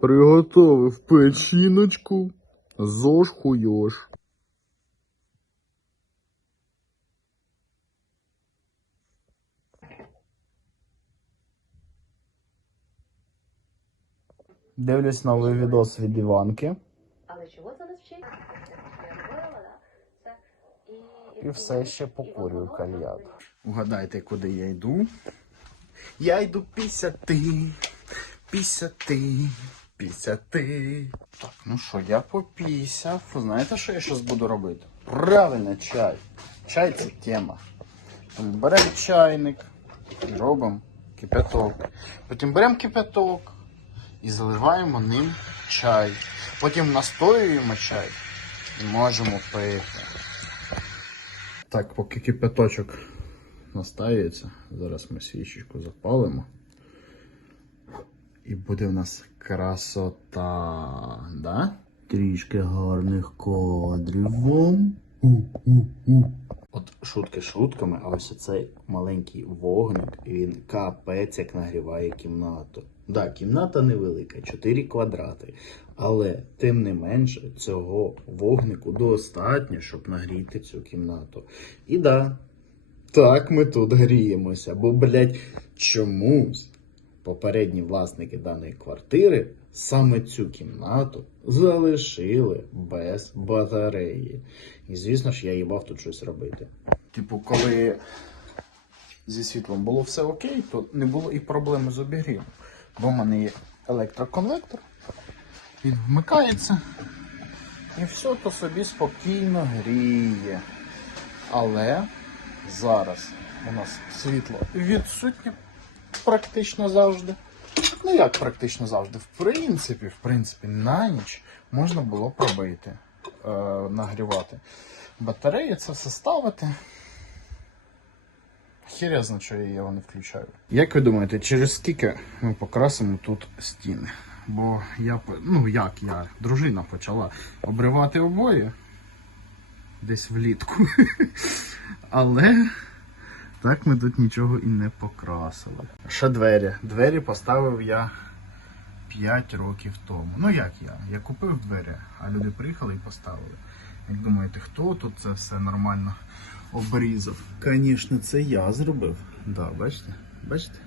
Приготовив печіночку. Зож хуйош. Дивлюсь новий відос від Іванки. Але чого це нас вчить? І, все ще покурюю кальян. Угадайте, куди я йду? Я йду пісяти, пісяти, пісяти. Так, ну що, я попісяв. Знаєте, що я зараз буду робити? Правильно, чай. Чай це тема. Тому беремо чайник і робимо кипяток. Потім беремо кипяток і заливаємо ним чай. Потім настоюємо чай і можемо пити. Так, поки кипяточок настається, зараз ми свічечку запалимо. І буде в нас красота, да? Трішки гарних кадрів вам. От шутки шутками, а ось цей маленький вогник, він капець як нагріває кімнату. Да, кімната невелика, 4 квадрати. Але тим не менше цього вогнику достатньо, щоб нагріти цю кімнату. І да, так ми тут гріємося, бо, блядь, чомусь попередні власники даної квартири саме цю кімнату залишили без батареї. І звісно ж, я їбав тут щось робити. Типу, коли зі світлом було все окей, то не було і проблеми з обігрівом. Бо в мене є електроконвектор, він вмикається, і все то собі спокійно гріє. Але зараз у нас світло відсутнє практично завжди. Ну як практично завжди? В принципі, в принципі, на ніч можна було пробити, е, нагрівати. Батареї це все ставити. Хір я що я його не включаю. Як ви думаєте, через скільки ми покрасимо тут стіни? Бо я, ну як я, дружина почала обривати обоє десь влітку. Але так ми тут нічого і не покрасили. Ще двері. Двері поставив я 5 років тому. Ну як я? Я купив двері, а люди приїхали і поставили. Як думаєте, хто тут це все нормально обрізав? Звісно, це я зробив. Да, бачите? Бачите?